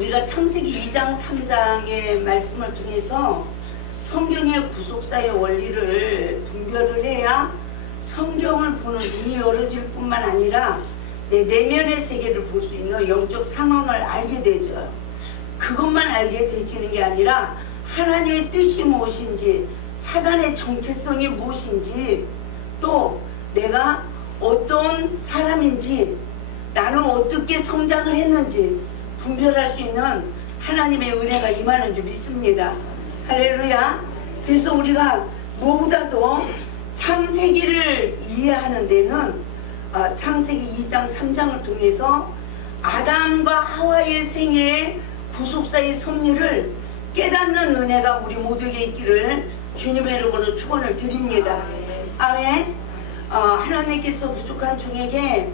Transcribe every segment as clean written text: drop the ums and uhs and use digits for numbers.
우리가 창세기 2장 3장의 말씀을 통해서 성경의 구속사의 원리를 분별을 해야 성경을 보는 눈이 열어질 뿐만 아니라 내 내면의 세계를 볼 수 있는 영적 상황을 알게 되죠. 그것만 알게 되지는 게 아니라 하나님의 뜻이 무엇인지, 사단의 정체성이 무엇인지, 또 내가 어떤 사람인지, 나는 어떻게 성장을 했는지 분별할 수 있는 하나님의 은혜가 임하는 줄 믿습니다. 할렐루야. 그래서 우리가 무엇보다도 창세기를 이해하는 데는 창세기 2장 3장을 통해서 아담과 하와의 생애의 구속사의 섭리를 깨닫는 은혜가 우리 모두에게 있기를 주님의 이름으로 축원을 드립니다. 아멘. 하나님께서 부족한 종에게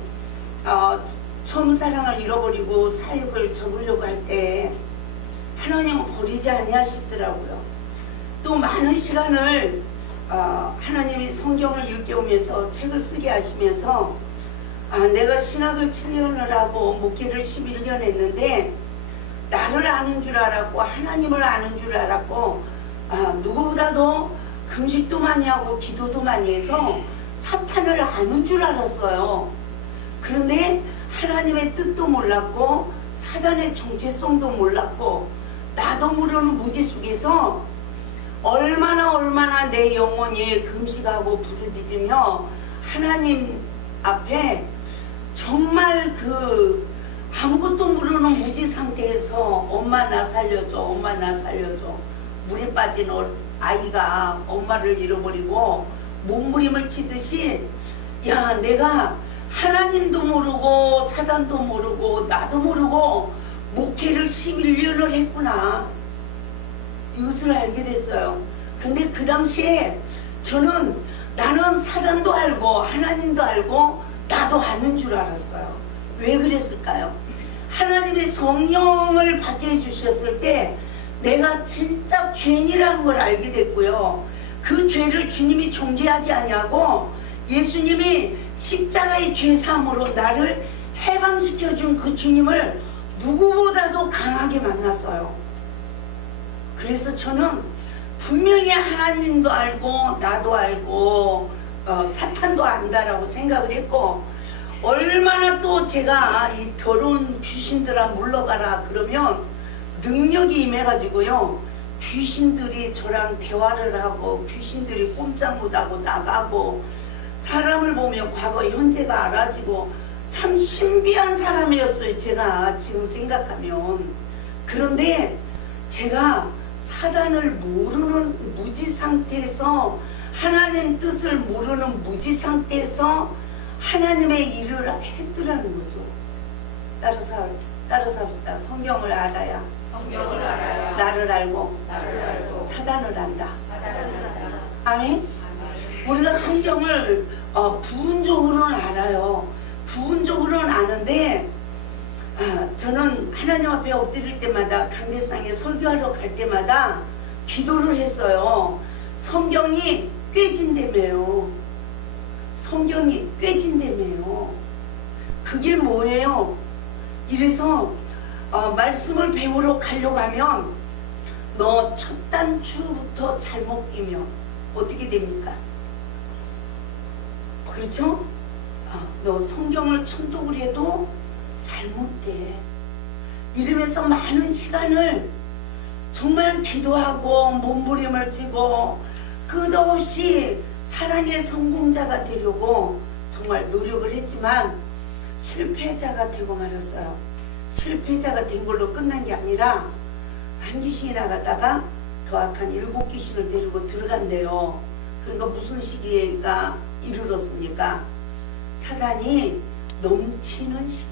처음 사랑을 잃어버리고 사역을 접으려고 할 때 하나님은 버리지 아니하시더라고요. 또 많은 시간을 하나님이 성경을 일깨우면서 책을 쓰게 하시면서 내가 신학을 7년을 하고 목회를 11년 했는데 나를 아는 줄 알았고 하나님을 아는 줄 알았고 누구보다도 금식도 많이 하고 기도도 많이 해서 사탄을 아는 줄 알았어요. 그런데 하나님의 뜻도 몰랐고 사단의 정체성도 몰랐고 나도 모르는 무지 속에서 얼마나 내 영혼이 금식하고 부르짖으며 하나님 앞에 정말 아무것도 모르는 무지 상태에서 엄마 나 살려줘, 엄마 나 살려줘. 물에 빠진 아이가 엄마를 잃어버리고 몸부림을 치듯이 야, 내가 하나님도 모르고 사단도 모르고 나도 모르고 목회를 11년을 했구나. 이것을 알게 됐어요. 근데 그 당시에 나는 사단도 알고 하나님도 알고 나도 아는 줄 알았어요. 왜 그랬을까요? 하나님의 성령을 받게 해주셨을 때 내가 진짜 죄인이라는 걸 알게 됐고요. 그 죄를 주님이 정죄하지 아니하고 예수님이 십자가의 죄사함으로 나를 해방시켜준 그 주님을 누구보다도 강하게 만났어요. 그래서 저는 분명히 하나님도 알고 나도 알고 사탄도 안다라고 생각을 했고, 얼마나 또 제가 이 더러운 귀신들아 물러가라 그러면 능력이 임해가지고요, 귀신들이 저랑 대화를 하고 귀신들이 꼼짝 못하고 나가고 사람을 보면 과거 현재가 알아지고 참 신비한 사람이었어요, 제가 지금 생각하면. 그런데 제가 사단을 모르는 무지 상태에서, 하나님 뜻을 모르는 무지 상태에서 하나님의 일을 했더라는 거죠. 따라서 성경을 알아야 나를 알고 사단을 안다. 아멘. 우리가 성경을 부분적으로는 알아요. 부분적으로는 아는데 저는 하나님 앞에 엎드릴 때마다 강대상에 설교하러 갈 때마다 기도를 했어요. 성경이 꿰진다며요. 성경이 꿰진다며요. 그게 뭐예요? 이래서 말씀을 배우러 가려고 하면 너 첫 단추부터 잘못 끼면 어떻게 됩니까? 그렇죠? 너 성경을 천독을 해도 잘못돼. 이러면서 많은 시간을 정말 기도하고 몸부림을 치고 끝없이 사랑의 성공자가 되려고 정말 노력을 했지만 실패자가 되고 말았어요. 실패자가 된 걸로 끝난 게 아니라 한 귀신이 나가다가 더 악한 7귀신을 데리고 들어간대요. 그러니까 무슨 시기가 이르렀습니까? 사단이 넘치는 시기.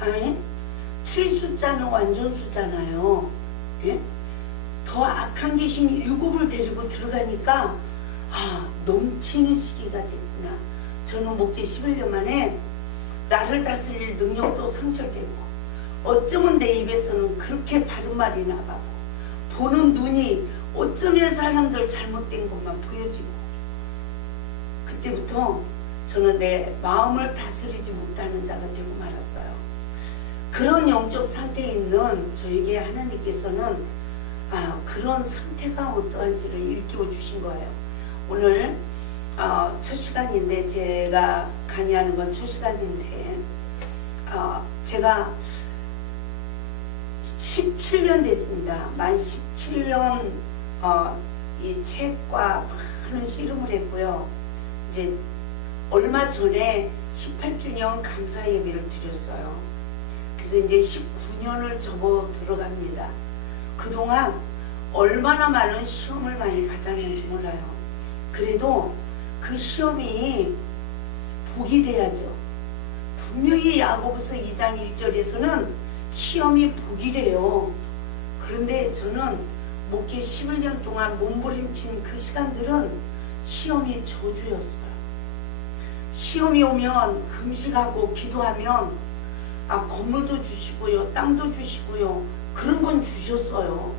아멘. 7숫자는 완전수잖아요. 예? 더 악한 귀신 7을 데리고 들어가니까 넘치는 시기가 됐구나. 저는 목회 11년 만에 나를 다스릴 능력도 상실되고, 어쩌면 내 입에서는 그렇게 바른 말이 나가고, 보는 눈이 어쩌면 사람들 잘못된 것만 보여지고, 그때부터 저는 내 마음을 다스리지 못하는 자가 되고 말았어요. 그런 영적 상태에 있는 저에게 하나님께서는 그런 상태가 어떠한지를 일깨워 주신 거예요. 오늘 첫 시간인데, 제가 강의하는 건 첫 시간인데, 제가 17년 됐습니다. 만 17년 이 책과 많은 씨름을 했고요. 이제 얼마 전에 18주년 감사 예배를 드렸어요. 그래서 이제 19년을 접어 들어갑니다. 그동안 얼마나 많은 시험을 많이 받았는지 몰라요. 그래도 그 시험이 복이 돼야죠. 분명히 야고보서 2장 1절에서는 시험이 복이래요. 그런데 저는 목회 11년 동안 몸부림친 그 시간들은 시험이 저주였어요. 시험이 오면 금식하고 기도하면 건물도 주시고요, 땅도 주시고요, 그런 건 주셨어요.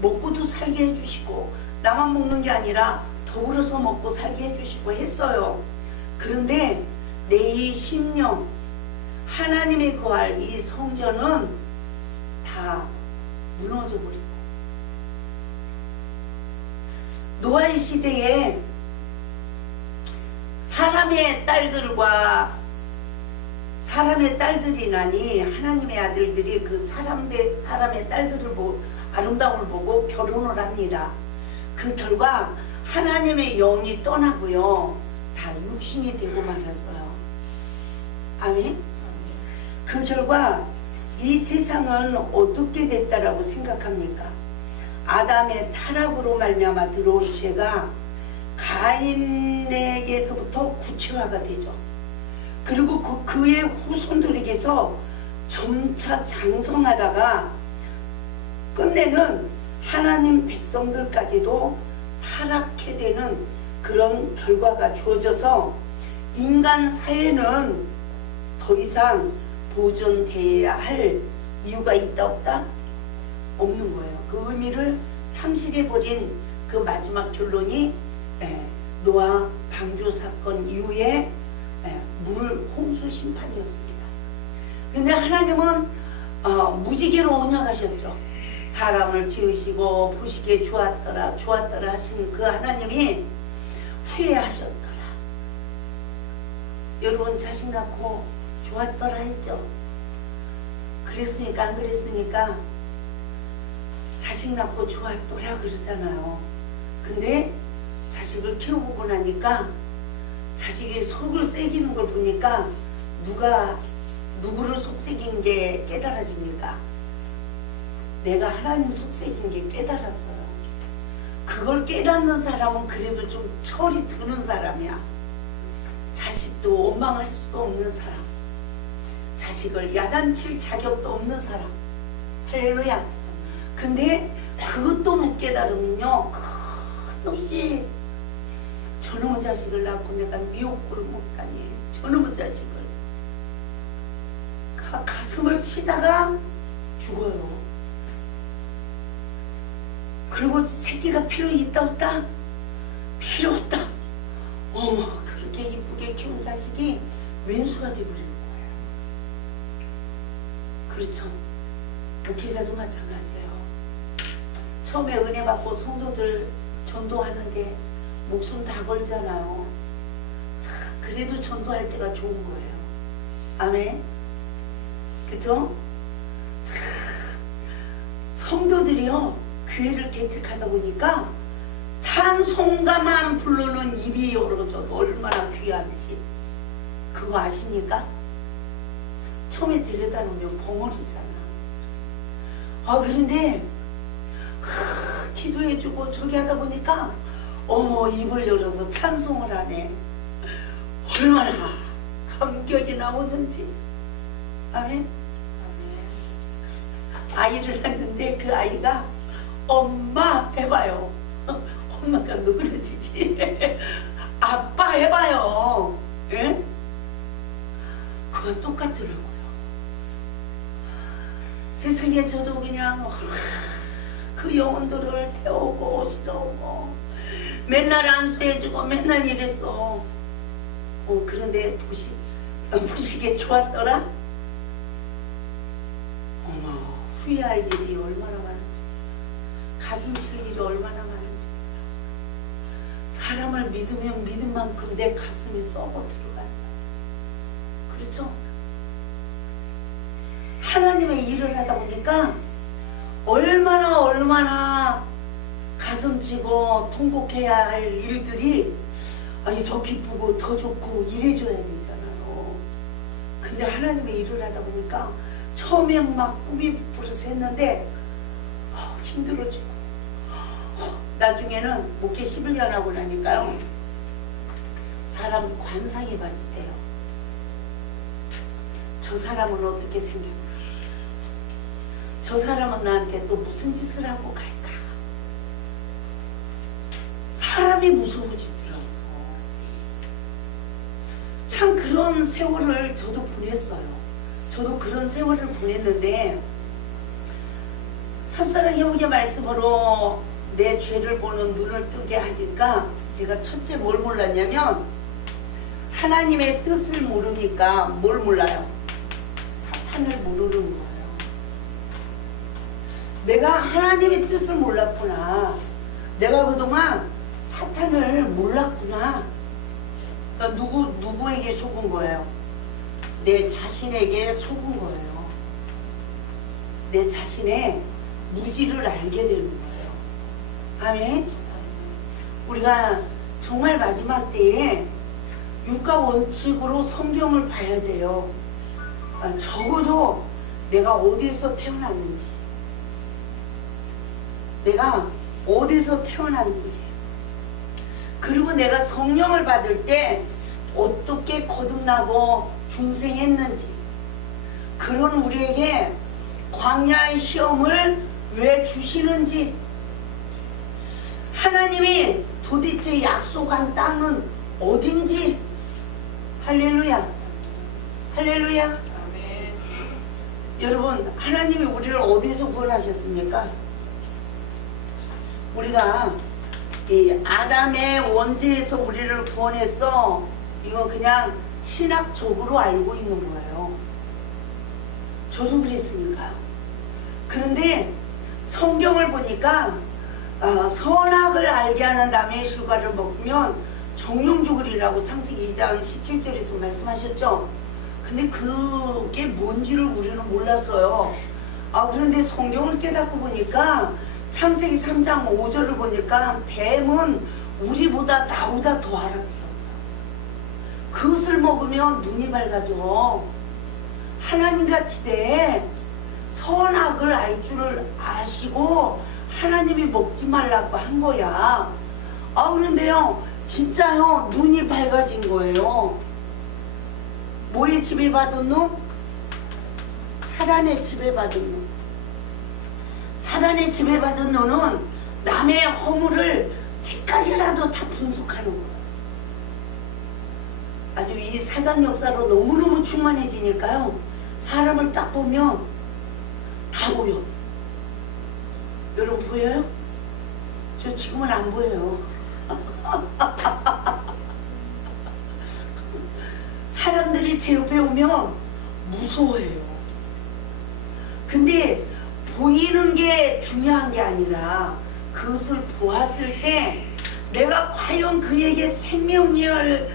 먹고도 살게 해주시고, 나만 먹는 게 아니라 더불어서 먹고 살게 해주시고 했어요. 그런데 내 이 심령, 하나님의 거할 이 성전은 다 무너져 버리고, 노아의 시대에 사람의 딸들이나니 하나님의 아들들이 그 사람의 딸들을 아름다움을 보고 결혼을 합니다. 그 결과 하나님의 영이 떠나고요, 다 육신이 되고 말았어요. 아멘. 그 결과 이 세상은 어떻게 됐다라고 생각합니까? 아담의 타락으로 말미암아 들어온 죄가 가인에게서부터 구체화가 되죠. 그리고 그의 후손들에게서 점차 장성하다가 끝내는 하나님 백성들까지도 타락해 되는 그런 결과가 주어져서 인간 사회는 더 이상 보존되어야 할 이유가 있다 없다? 없는 거예요. 그 의미를 상실해버린 그 마지막 결론이 노아 방주 사건 이후에 물 홍수 심판이었습니다. 근데 하나님은 무지개로 언약하셨죠. 사람을 지으시고 보시기에 좋았더라 하신 그 하나님이 후회하셨더라. 여러분 자식 낳고 좋았더라 했죠. 그랬으니까 안 그랬으니까 자식 낳고 좋았더라 그러잖아요. 근데 자식을 키워보고 나니까 자식이 속을 새기는 걸 보니까 누구를 속새긴 게 깨달아집니까? 내가 하나님 속새긴 게 깨달아져요. 그걸 깨닫는 사람은 그래도 좀 철이 드는 사람이야. 자식도 원망할 수도 없는 사람, 자식을 야단칠 자격도 없는 사람. 할렐루야. 근데 그것도 못 깨달으면요, 끝없이 저놈의 자식을 낳고 내가 미혹구를 못하니, 저놈의 자식을 가슴을 치다가 죽어요. 그리고 새끼가 필요 있다 없다? 필요 없다. 어머, 그렇게 이쁘게 키운 자식이 왼수가 되어버리는 거예요. 그렇죠. 목회자도 마찬가지예요. 처음에 은혜 받고 성도들 전도하는데 목숨 다 걸잖아요. 참, 그래도 전도할 때가 좋은 거예요. 아멘. 그죠? 참, 성도들이요, 교회를 개척하다 보니까 찬송가만 부르는 입이 열어져도 얼마나 귀한지 그거 아십니까? 처음에 데려다 놓으면 벙어리잖아. 그런데 기도해주고 저기 하다 보니까 어머, 입을 열어서 찬송을 하네. 얼마나 감격이 나오는지. 아멘. 아이를 낳는데 그 아이가 엄마 해봐요. 엄마가 누그러지지. 아빠 해봐요. 예? 그거 똑같더라고요. 세상에 저도 그냥 그 영혼들을 태우고 실어오고 맨날 안수해주고 맨날 이랬어. 그런데 보시기에 좋았더라? 후회할 일이 얼마나 많은지, 가슴 칠 일이 얼마나 많은지. 사람을 믿으면 믿은 만큼 내 가슴이 썩어 들어가요. 그렇죠? 하나님의 일을 하다 보니까 얼마나 가슴 치고 통곡해야 할 일들이, 아니 더 기쁘고 더 좋고 이래줘야 되잖아요. 근데 하나님의 일을 하다 보니까 처음엔 막 꿈이 부풀어서 했는데 힘들어지고, 나중에는 목회 11년 하고 나니까요, 사람 관상이 맞대요. 저 사람은 어떻게 생겼나, 저 사람은 나한테 또 무슨 짓을 하고 갈까. 사람이 무서워지더라고요. 참 그런 세월을 저도 보냈어요. 저도 그런 세월을 보냈는데, 첫사랑 형제 말씀으로 내 죄를 보는 눈을 뜨게 하니까 제가 첫째 뭘 몰랐냐면, 하나님의 뜻을 모르니까 뭘 몰라요? 사탄을 모르는 거예요. 내가 하나님의 뜻을 몰랐구나. 내가 그동안 사탄을 몰랐구나. 그러니까 누구에게 속은 거예요? 내 자신에게 속은 거예요. 내 자신의 무지를 알게 되는 거예요. 아멘. 우리가 정말 마지막 때에 육가 원칙으로 성경을 봐야 돼요. 적어도 내가 어디에서 태어났는지, 내가 어디서 태어났는지, 그리고 내가 성령을 받을 때 어떻게 거듭나고 중생했는지, 그런 우리에게 광야의 시험을 왜 주시는지, 하나님이 도대체 약속한 땅은 어딘지. 할렐루야, 할렐루야. 아멘. 여러분, 하나님이 우리를 어디서 구원하셨습니까? 우리가 이 아담의 원죄에서 우리를 구원했어, 이건 그냥 신학적으로 알고 있는 거예요. 저도 그랬으니까요. 그런데 성경을 보니까 선악을 알게 하는 나무의 실과를 먹으면 정령 죽으리라고 창세기 2장 17절에서 말씀하셨죠. 근데 그게 뭔지를 우리는 몰랐어요. 그런데 성경을 깨닫고 보니까 창세기 3장 5절을 보니까 뱀은 우리보다 나보다 더 알았더라고요. 그것을 먹으면 눈이 밝아져. 하나님같이 돼. 선악을 알 줄을 아시고 하나님이 먹지 말라고 한 거야. 그런데요, 진짜요, 눈이 밝아진 거예요. 뭐에 지배받은 놈? 사단의 지배받은 놈. 사단의 지배받은 놈은 남의 허물을 뒤까지라도 다 분석하는 거예요. 아주 이 사단 역사로 너무너무 충만해지니까요, 사람을 딱 보면 다 보여. 여러분 보여요? 저 지금은 안 보여요. 사람들이 제 옆에 오면 무서워해요. 근데 보이는 게 중요한 게 아니라 그것을 보았을 때 내가 과연 그에게 생명을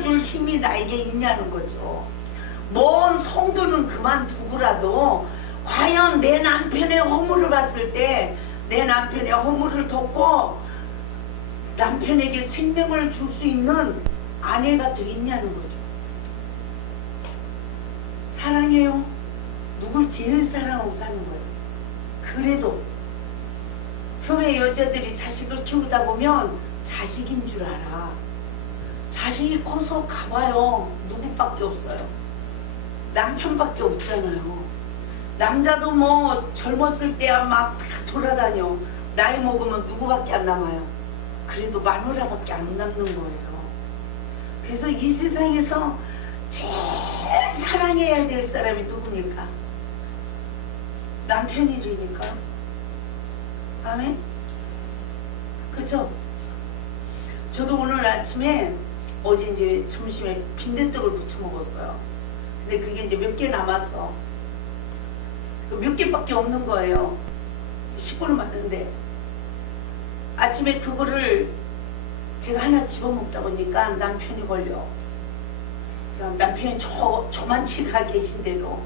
줄 힘이 나에게 있냐는 거죠. 먼 성도는 그만두고라도 과연 내 남편의 허물을 봤을 때 내 남편의 허물을 덮고 남편에게 생명을 줄 수 있는 아내가 되겠냐는 거죠. 사랑해요. 누굴 제일 사랑하고 사는 거예요. 그래도 처음에 여자들이 자식을 키우다 보면 자식인 줄 알아. 자식이 커서 가봐요. 누구밖에 없어요. 남편밖에 없잖아요. 남자도 뭐 젊었을 때야 막 돌아다녀. 나이 먹으면 누구밖에 안 남아요. 그래도 마누라밖에 안 남는 거예요. 그래서 이 세상에서 제일 사랑해야 될 사람이 누굽니까? 남편이니까. 아멘? 그렇죠? 저도 오늘 아침에 어제 이제 점심에 빈대떡을 부쳐 먹었어요. 근데 그게 이제 몇 개 남았어. 몇 개밖에 없는 거예요. 10그릇 많은데 아침에 그거를 제가 하나 집어먹다 보니까 남편이 걸려. 남편이 저만치 가 계신데도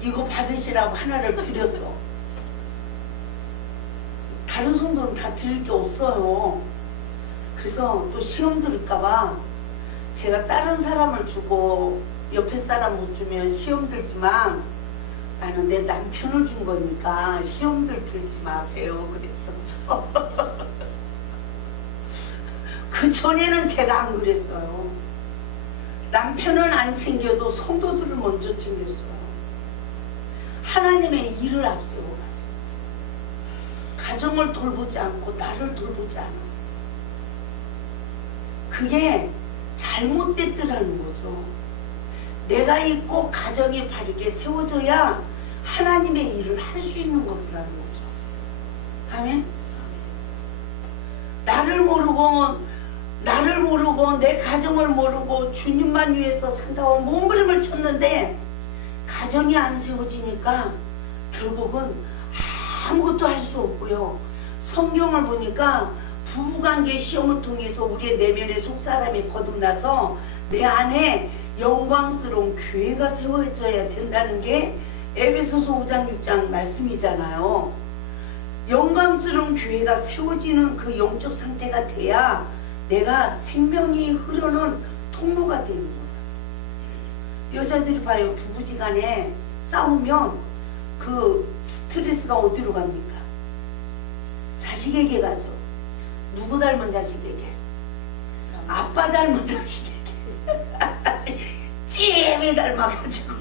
이거 받으시라고 하나를 드렸어. 다른 성도는 다 드릴 게 없어요. 그래서 또 시험 들을까봐 제가 다른 사람을 주고 옆에 사람 못 주면 시험 들지만 나는 내 남편을 준 거니까 시험들 들지 마세요. 그랬어. 그 전에는 제가 안 그랬어요. 남편은 안 챙겨도 성도들을 먼저 챙겼어요. 하나님의 일을 앞세워가지고 가정을 돌보지 않고 나를 돌보지 않았어요. 그게 잘못됐더라는 거죠. 내가 있고 가정이 바르게 세워져야 하나님의 일을 할 수 있는 거더라는 거죠. 아멘? 나를 모르고 내 가정을 모르고 주님만 위해서 산다고 몸부림을 쳤는데 가정이 안 세워지니까 결국은 아무것도 할 수 없고요. 성경을 보니까 부부관계 시험을 통해서 우리의 내면의 속사람이 거듭나서 내 안에 영광스러운 교회가 세워져야 된다는 게 에베소서 5장 6장 말씀이잖아요. 영광스러운 교회가 세워지는 그 영적 상태가 돼야 내가 생명이 흐르는 통로가 되는 거예요. 여자들이 봐요. 부부지간에 싸우면 그 스트레스가 어디로 갑니까? 자식에게 가죠. 누구 닮은 자식에게? 아빠 닮은 자식에게. 찜이 닮아가지고.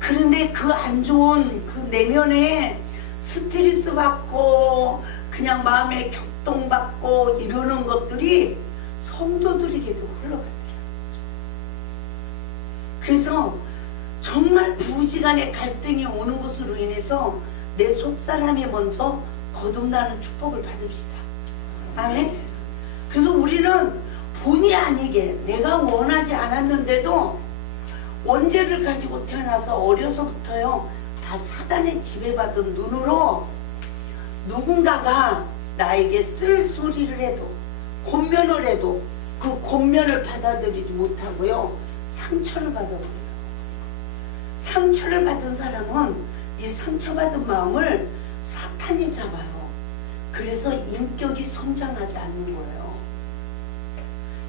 그런데 그 안 좋은 그 내면에 스트레스 받고 그냥 마음에 격동받고 이러는 것들이 성도들에게도 흘러가더라고요. 그래서 정말 부부지간에 갈등이 오는 것으로 인해서 내 속사람이 먼저 거듭나는 축복을 받읍시다. 아멘. 그래서 우리는 본의 아니게 내가 원하지 않았는데도 원죄를 가지고 태어나서 어려서부터요 다 사단의 지배받은 눈으로 누군가가 나에게 쓸소리를 해도 권면을 해도 그 권면을 받아들이지 못하고요 상처를 받아버려요. 상처를 받은 사람은 이 상처받은 마음을 사탄이 잡아요. 그래서 인격이 성장하지 않는 거예요.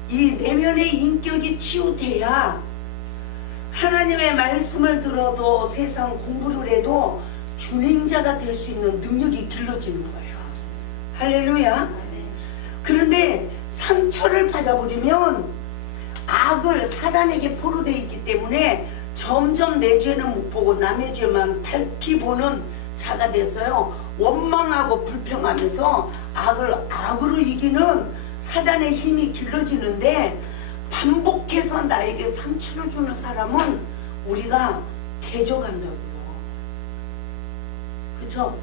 이 내면의 인격이 치유돼야 하나님의 말씀을 들어도 세상 공부를 해도 준행자가 될 수 있는 능력이 길러지는 거예요. 할렐루야. 그런데 상처를 받아버리면 악을 사단에게 포로되어 있기 때문에 점점 내 죄는 못 보고 남의 죄만 밝히 보는 자가 돼서요 원망하고 불평하면서 악으로 이기는 사단의 힘이 길러지는데 반복해서 나에게 상처를 주는 사람은 우리가 대적한다고요. 그쵸?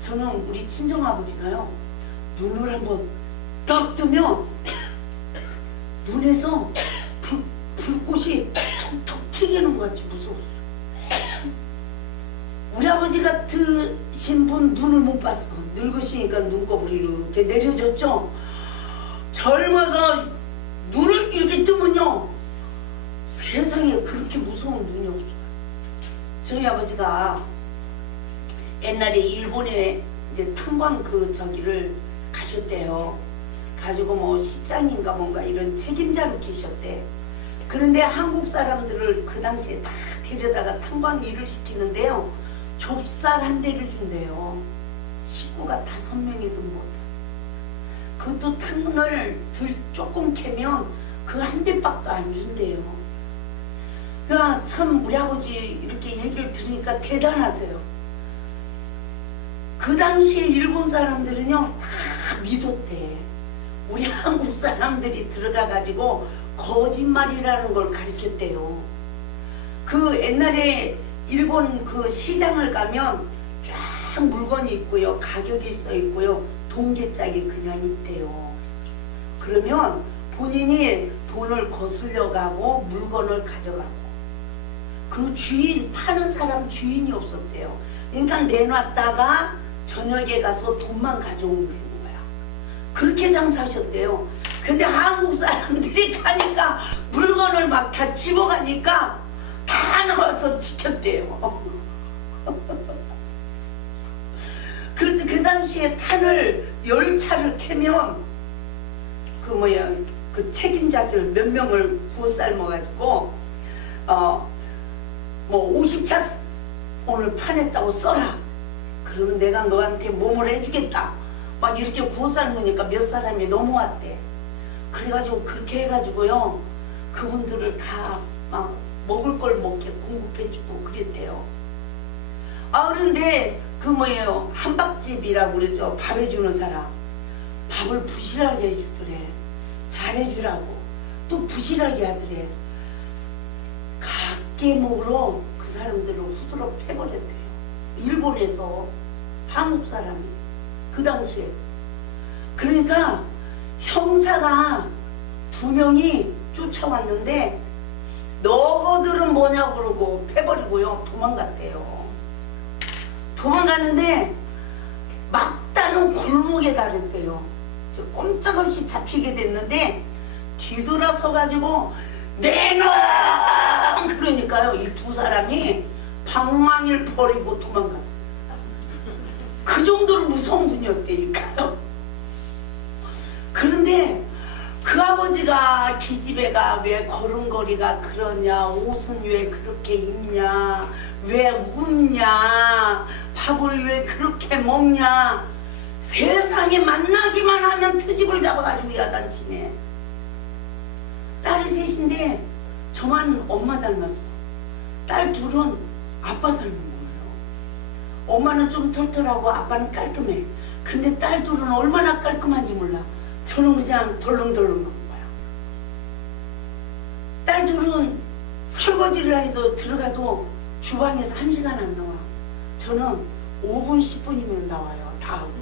저는 우리 친정아버지가요 눈을 한번 딱 뜨면 눈에서 불꽃이 톡톡 튀기는 것 같이 무서웠어요. 우리 아버지 같으신 분 눈을 못 봤어. 늙으시니까 눈꺼풀이 이렇게 내려졌죠. 젊어서 눈을 이렇게 뜨면요 세상에 그렇게 무서운 눈이 없어요. 저희 아버지가 옛날에 일본에 이제 탐관 저기를 가셨대요. 가지고 뭐 십장인가 뭔가 이런 책임자로 계셨대. 그런데 한국 사람들을 그 당시에 다 데려다가 탐관 일을 시키는데요 좁쌀 한 대를 준대요. 식구가 5명이든 뭐든. 그것도 탕을 조금 캐면 그 한 대밖에 안 준대요. 그러니까 참 우리 아버지 이렇게 얘기를 들으니까 대단하세요. 그 당시에 일본 사람들은요 다 믿었대. 우리 한국 사람들이 들어가 가지고 거짓말이라는 걸 가르쳤대요. 그 옛날에 일본 그 시장을 가면 쫙 물건이 있고요 가격이 써 있고요 동계짝이 그냥 있대요. 그러면 본인이 돈을 거슬려 가고 물건을 가져가고 그리고 주인, 파는 사람 주인이 없었대요. 그러니까 내놨다가 저녁에 가서 돈만 가져오면 되는 거야. 그렇게 장사하셨대요. 근데 한국 사람들이 가니까 물건을 막 다 집어가니까 다 나와서 지켰대요. 그런데 그 당시에 탄을 10차를 캐면 그 책임자들 몇 명을 구워 삶아가지고 뭐 50차 오늘 파냈다고 써라. 그러면 내가 너한테 몸을 해주겠다. 막 이렇게 구워 삶으니까 몇 사람이 넘어왔대. 그래가지고 그렇게 해가지고요, 그분들을 다 막 먹을 걸 먹게 공급해주고 그랬대요. 그런데 한밥집이라고 그러죠. 밥 해주는 사람, 밥을 부실하게 해주더래. 잘해주라고. 또 부실하게 하더래. 각계목으로 그 사람들을 후드러 패버렸대요. 일본에서 한국 사람이 그 당시에. 그러니까 형사가 2명이 쫓아왔는데 너희들은 뭐냐고 그러고 패버리고요 도망갔대요. 도망갔는데 막다른 골목에 다녔대요. 꼼짝없이 잡히게 됐는데 뒤돌아서 가지고 내놔 그러니까요, 이 2사람이 방망이를 버리고 도망갔대요. 그 정도로 무서운 분이었다니까요. 그런데 그 아버지가 기집애가 왜 걸음걸이가 그러냐, 옷은 왜 그렇게 입냐, 왜 웃냐, 밥을 왜 그렇게 먹냐, 세상에 만나기만 하면 트집을 잡아가지고 야단치네. 딸이 3인데 저만 엄마 닮았어. 딸 2은 아빠 닮은 거예요. 엄마는 좀 털털하고 아빠는 깔끔해. 근데 딸 2은 얼마나 깔끔한지 몰라. 저는 그냥 덜렁덜렁 그런 거야. 딸 2은 설거지를 해도 들어가도 주방에서 1시간 안 나와. 저는 5분 10분이면 나와요. 다 하고.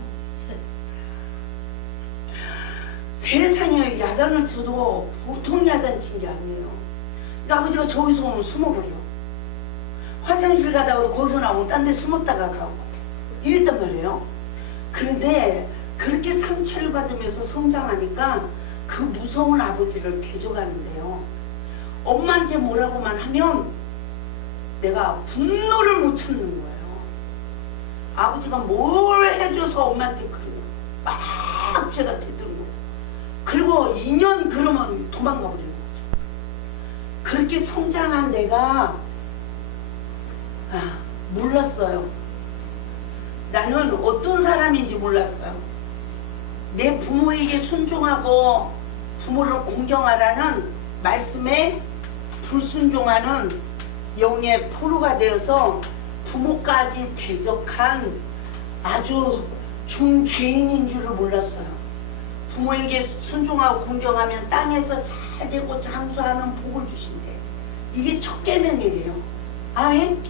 세상에 야단을 쳐도 보통 야단 친 게 아니에요. 그러니까 아버지가 저기서 오면 숨어버려. 화장실 가다가도 거기서 나오면 딴 데 숨었다가 가고 이랬단 말이에요. 그런데 그렇게 상처를 받으면서 성장하니까 그 무서운 아버지를 대적하는데요. 엄마한테 뭐라고만 하면 내가 분노를 못 참는 거예요. 아버지가 뭘 해줘서 엄마한테 그래요. 막 제가 대들고. 그리고 2년 그러면 도망가 버리는 거죠. 그렇게 성장한 내가 몰랐어요. 나는 어떤 사람인지 몰랐어요. 내 부모에게 순종하고 부모를 공경하라는 말씀에 불순종하는 영의 포로가 되어서 부모까지 대적한 아주 중죄인인 줄을 몰랐어요. 부모에게 순종하고 공경하면 땅에서 잘 되고 장수하는 복을 주신대. 이게 첫 계명이에요. 아멘?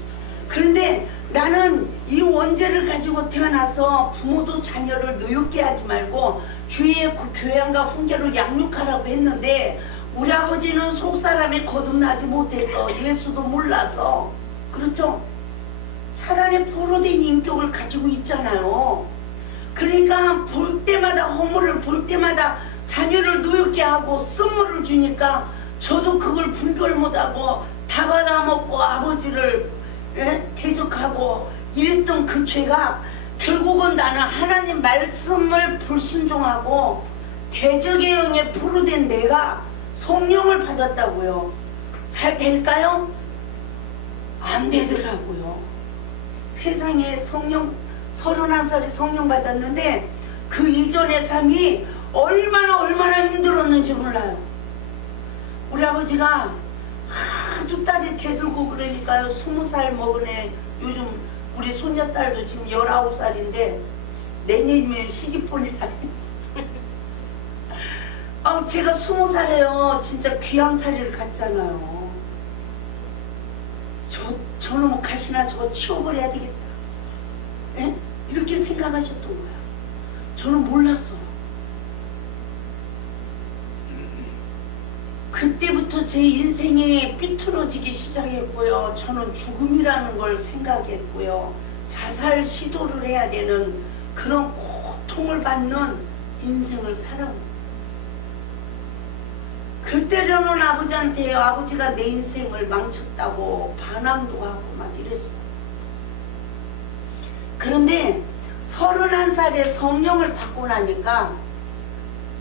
그런데 나는 이 원죄를 가지고 태어나서 부모도 자녀를 노엽게 하지 말고 주의 교양과 훈계로 양육하라고 했는데 우리 아버지는 속사람에 거듭나지 못해서 예수도 몰라서, 그렇죠? 사단의 포로된 인격을 가지고 있잖아요. 그러니까 볼 때마다 허물을 볼 때마다 자녀를 노엽게 하고 쓴물을 주니까 저도 그걸 분별 못하고 다 받아먹고 아버지를 대적하고 이랬던 그 죄가 결국은 나는 하나님 말씀을 불순종하고 대적의 영에 포로된 내가 성령을 받았다고요. 잘 될까요? 안 되더라고요. 세상에 성령 31살에 성령 받았는데 그 이전의 삶이 얼마나 힘들었는지 몰라요. 우리 아버지가 하도 딸이 대들고 그러니까요. 20살 먹은 애, 요즘 우리 손녀딸도 지금 19살인데 내년이면 시집 보내라. 제가 20살에요. 진짜 귀양살이를 갔잖아요. 저놈의 가시나 저거 치워버려야 되겠다. 에? 이렇게 생각하셨던 거야. 저는 몰랐어요. 그때부터 그때부터 제 인생이 삐뚤어지기 시작했고요. 저는 죽음이라는 걸 생각했고요. 자살 시도를 해야 되는 그런 고통을 받는 인생을 살아옵니다. 그때로는 아버지한테 아버지가 내 인생을 망쳤다고 반항도 하고 막 이랬어요. 그런데 31살에 성령을 받고 나니까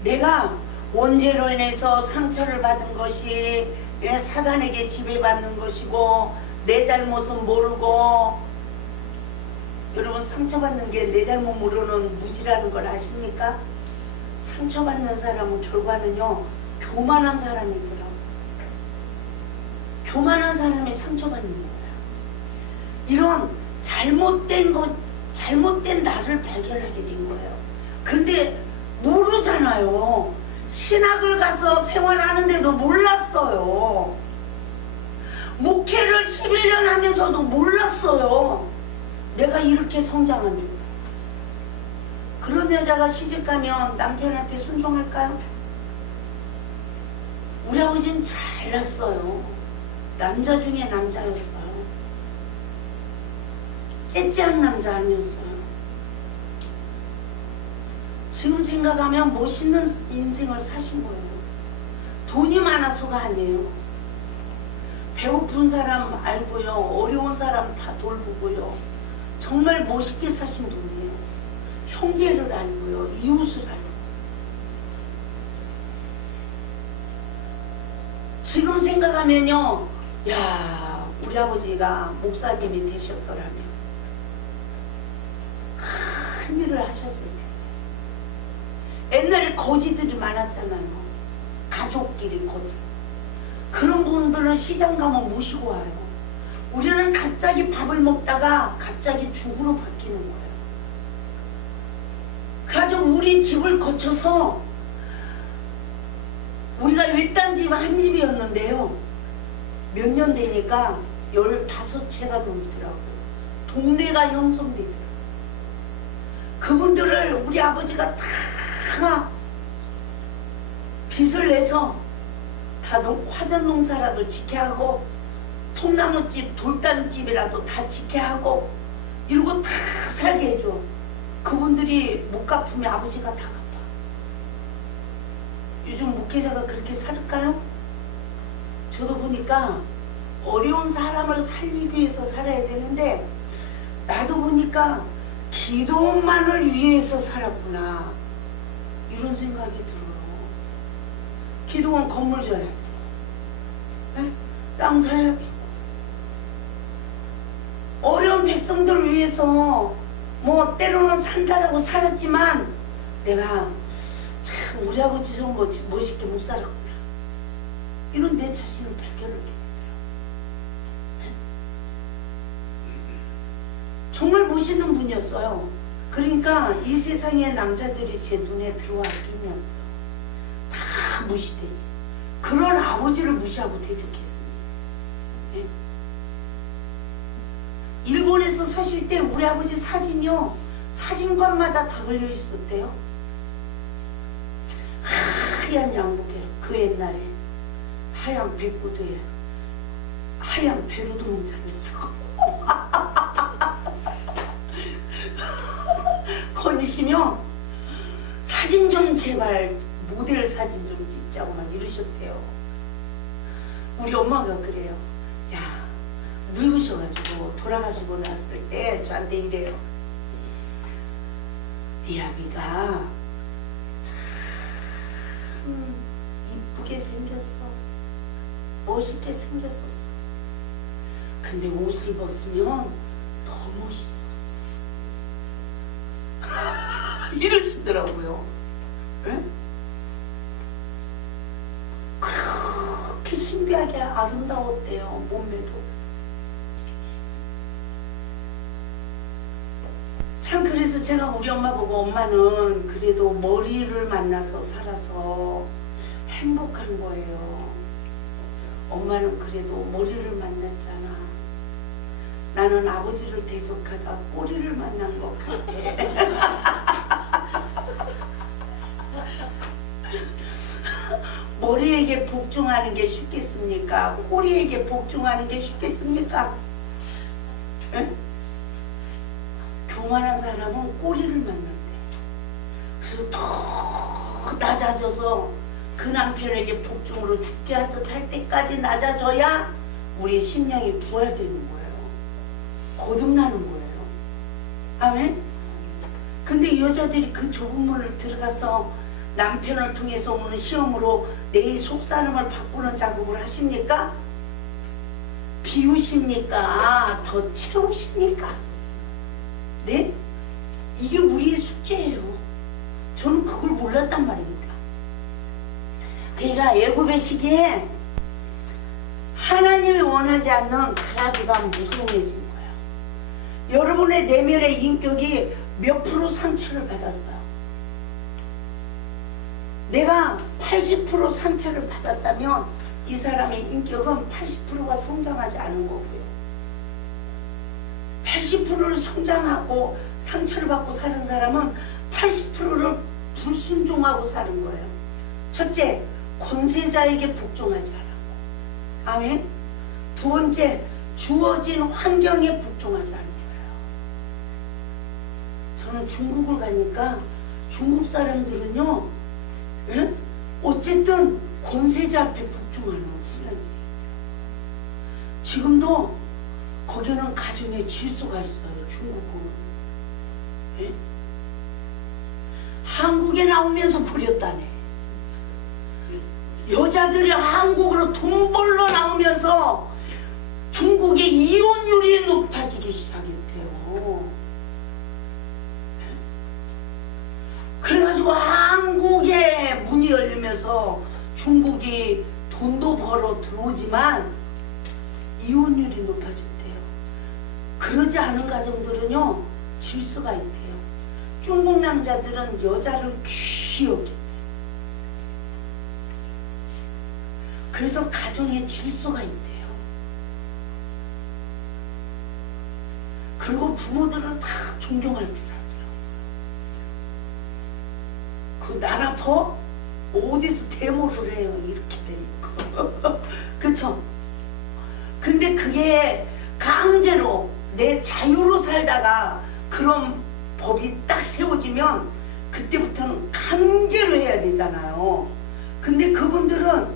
내가 원죄로 인해서 상처를 받은 것이 내 사단에게 지배받는 것이고 내 잘못은 모르고, 여러분 상처받는 게 내 잘못 모르는 무지라는 걸 아십니까? 상처받는 사람은 결과는요 교만한 사람이더라고요. 교만한 사람이 상처받는 거예요. 이런 잘못된 나를 발견하게 된 거예요. 그런데 모르잖아요. 신학을 가서 생활하는데도 몰랐어요. 목회를 11년 하면서도 몰랐어요. 내가 이렇게 성장한 줄. 그런 여자가 시집가면 남편한테 순종할까요? 우리 아버지는 잘났어요. 남자 중에 남자였어요. 째째한 남자 아니었어요. 지금 생각하면 멋있는 인생을 사신 거예요. 돈이 많아서가 아니에요. 배고픈 사람 알고요. 어려운 사람 다 돌보고요. 정말 멋있게 사신 분이에요. 형제를 알고요. 이웃을 알고. 지금 생각하면요. 야, 우리 아버지가 목사님이 되셨더라면 큰 일을 하셨을 텐데. 옛날에 거지들이 많았잖아요. 가족끼리 거지. 그런 분들은 시장 가면 모시고 와요. 우리는 갑자기 밥을 먹다가 갑자기 죽으로 바뀌는 거예요. 그래서 우리 집을 거쳐서 우리가 외딴 집 한 집이었는데요. 몇 년 되니까 15채가 넘더라고요. 동네가 형성되더라고요. 그분들을 우리 아버지가 다 빚을 내서 다 화전 농사라도 지켜야 하고 통나무집, 돌담집이라도 다 지켜야 하고 이러고 다 살게 해줘. 그분들이 못 갚으면 아버지가 다 갚아. 요즘 목회자가 그렇게 살을까요? 저도 보니까 어려운 사람을 살리기 위해서 살아야 되는데 나도 보니까 기도만을 위해서 살았구나 이런 생각이 들어요. 기도원 건물 줘야 돼. 네? 땅 사야 되고 어려운 백성들을 위해서 뭐 때로는 산다라고 살았지만 내가 참 우리 아버지 좀 멋있게 못 살았구나 이런 내 자신을 발견하게 되더라고요. 네? 정말 멋있는 분이었어요. 그러니까 이 세상의 남자들이 제 눈에 들어왔겠냐고요. 다 무시되지. 그런 아버지를 무시하고 대적했습니다. 네? 일본에서 사실 때 우리 아버지 사진이요 사진관마다 다 걸려 있었대요. 하얀 양복에 그 옛날에 하얀 백구두에 하얀 베르도 문장을 쓰고 거니시면 사진 좀 제발 모델 사진 좀 찍자고 막 이러셨대요. 우리 엄마가 그래요. 야 늙으셔가지고 돌아가시고 났을 때 저한테 이래요. 네 아비가 참 이쁘게 생겼어. 멋있게 생겼었어. 근데 옷을 벗으면 더 멋있었어. 이러시더라고요. 응? 그렇게 신비하게 아름다웠대요. 몸매도. 참 그래서 제가 우리 엄마 보고 엄마는 그래도 머리를 만나서 살아서 행복한 거예요. 엄마는 그래도 머리를 만났잖아. 나는 아버지를 대적하다 꼬리를 만난 것 같아. 머리에 머리에게 복종하는 게 쉽겠습니까? 꼬리에게 복종하는 게 쉽겠습니까? 응? 교만한 사람은 꼬리를 만난대. 그래서 더 낮아져서 그 남편에게 복종으로 죽게 하듯 할 때까지 낮아져야 우리의 심령이 부활되는 거예요. 거듭나는 거예요. 아멘? 근데 여자들이 그 좁은 문을 들어가서 남편을 통해서 오는 시험으로 내 속사람을 바꾸는 작업을 하십니까? 비우십니까? 더 채우십니까? 네? 이게 우리의 숙제예요. 저는 그걸 몰랐단 말입니다. 그러니까 애굽의 시기에 하나님이 원하지 않는 가라지가 무성해진 거예요. 여러분의 내면의 인격이 몇 프로 상처를 받았어요? 내가 80% 상처를 받았다면 이 사람의 인격은 80%가 성장하지 않은 거고요. 80%를 성장하고 상처를 받고 사는 사람은 80%를 불순종하고 사는 거예요. 첫째, 권세자에게 복종하지 않았고, 아멘. 두 번째, 주어진 환경에 복종하지 않은 거예요. 저는 중국을 가니까 중국 사람들은요, 예? 어쨌든 권세자 앞에 복종하는 훈련이에요. 지금도 거기는 가정에 질서가 있어요. 중국은. 예? 한국에 나오면서 버렸다네. 여자들이 한국으로 돈 벌러 나오면서 중국의 이혼율이 높아지기 시작했대요. 그래가지고 한국에 문이 열리면서 중국이 돈도 벌어 들어오지만 이혼율이 높아졌대요. 그러지 않은 가정들은요 질서가 있대요. 중국 남자들은 여자를 귀히 여긴대요. 그래서 가정에 질서가 있대요. 그리고 부모들은 다 존경할 줄 알아요. 그 나라 법 어디서 데모를 해요. 이렇게 되니까. 그쵸? 근데 그게 강제로 내 자유로 살다가 그런 법이 딱 세워지면 그때부터는 강제로 해야 되잖아요. 근데 그분들은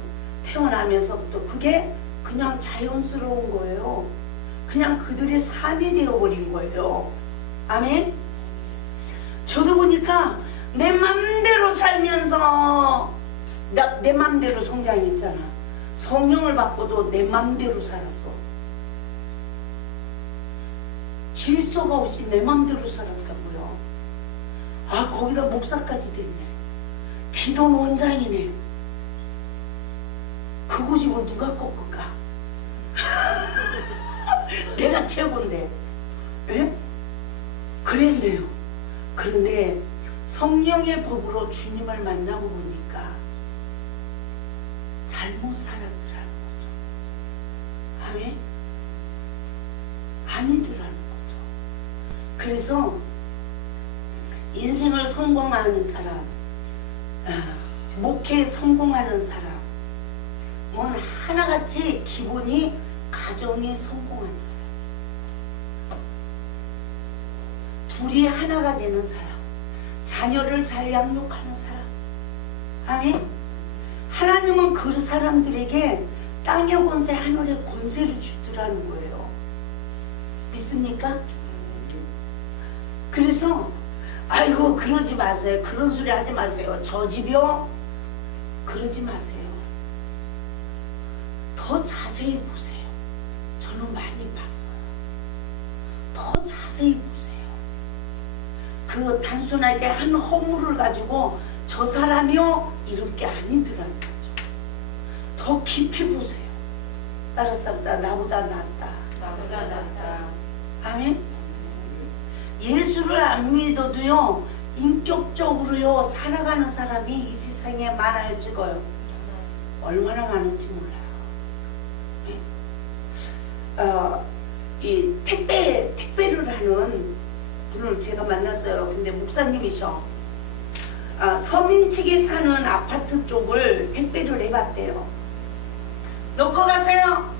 태어나면서부터 그게 그냥 자연스러운 거예요. 그냥 그들의 삶이 되어버린 거예요. 아멘? 저도 보니까 내 맘대로 살면서 내 맘대로 성장했잖아. 성령을 받고도 내 맘대로 살았어. 질서가 없이 내 맘대로 살았다고요. 아, 거기다 목사까지 됐네. 기도는 원장이네. 그 고집을 누가 꺾을까? 내가 최고인데. 예? 그랬네요. 그런데 성령의 법으로 주님을 만나고 보니까 잘못 살았더라는 거죠. 아멘? 아니더라는 거죠. 그래서 인생을 성공하는 사람, 목회에 성공하는 사람은 하나같이 기본이 가정이 성공한 사람, 둘이 하나가 되는 사람, 자녀를 잘 양육하는 사람. 아멘? 하나님은 그 사람들에게 땅의 권세, 하늘의 권세를 주더라는 거예요. 믿습니까? 그래서 아이고 그러지 마세요. 그런 소리 하지 마세요. 저 집이요? 그러지 마세요. 더 자세히 보세요. 저는 많이 봤어요. 더 자세히 보세요. 그 단순하게 한 허물을 가지고 저 사람이요? 이런 게 아니더라는 거죠. 더 깊이 보세요. 다른 사람 나보다 낫다. 나보다 낫다. 아멘? 예수를 안 믿어도요 인격적으로요 살아가는 사람이 이 세상에 많아지고요. 얼마나 많은지 몰라요. 이 택배를 하는 분을 제가 만났어요. 근데 목사님이셔. 서민측에 사는 아파트 쪽을 택배를 해봤대요. 놓고 가세요.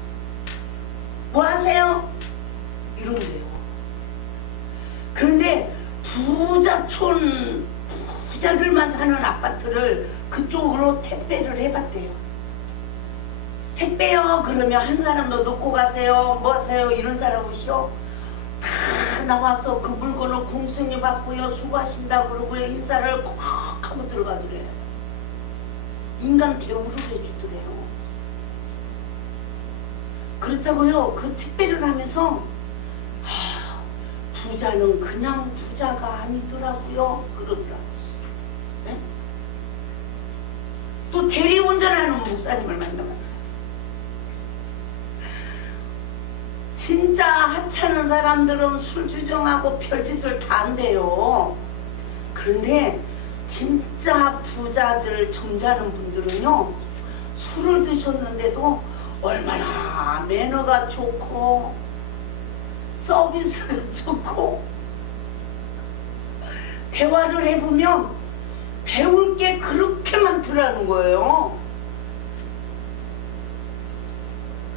뭐 하세요? 이런데요. 그런데 부자들만 사는 아파트를 그쪽으로 택배를 해봤대요. 택배요. 그러면 한 사람도 놓고 가세요. 뭐 하세요? 이런 사람 오시오. 다 나와서 그 물건을 공수리 받고요. 수고하신다고 그러고요. 인사를 콕 하고 들어가더래요. 인간 대우를 해주더래요. 그렇다고요. 그 택배를 하면서 부자는 그냥 부자가 아니더라고요. 그러더라고요. 네? 또 대리운전하는 목사님을 만나봤어요. 진짜 하찮은 사람들은 술 주정하고 별짓을 다 한대요. 그런데 진짜 부자들 점잖은 분들은요, 술을 드셨는데도 얼마나 매너가 좋고 서비스가 좋고, 대화를 해보면 배울 게 그렇게 많더라는 거예요.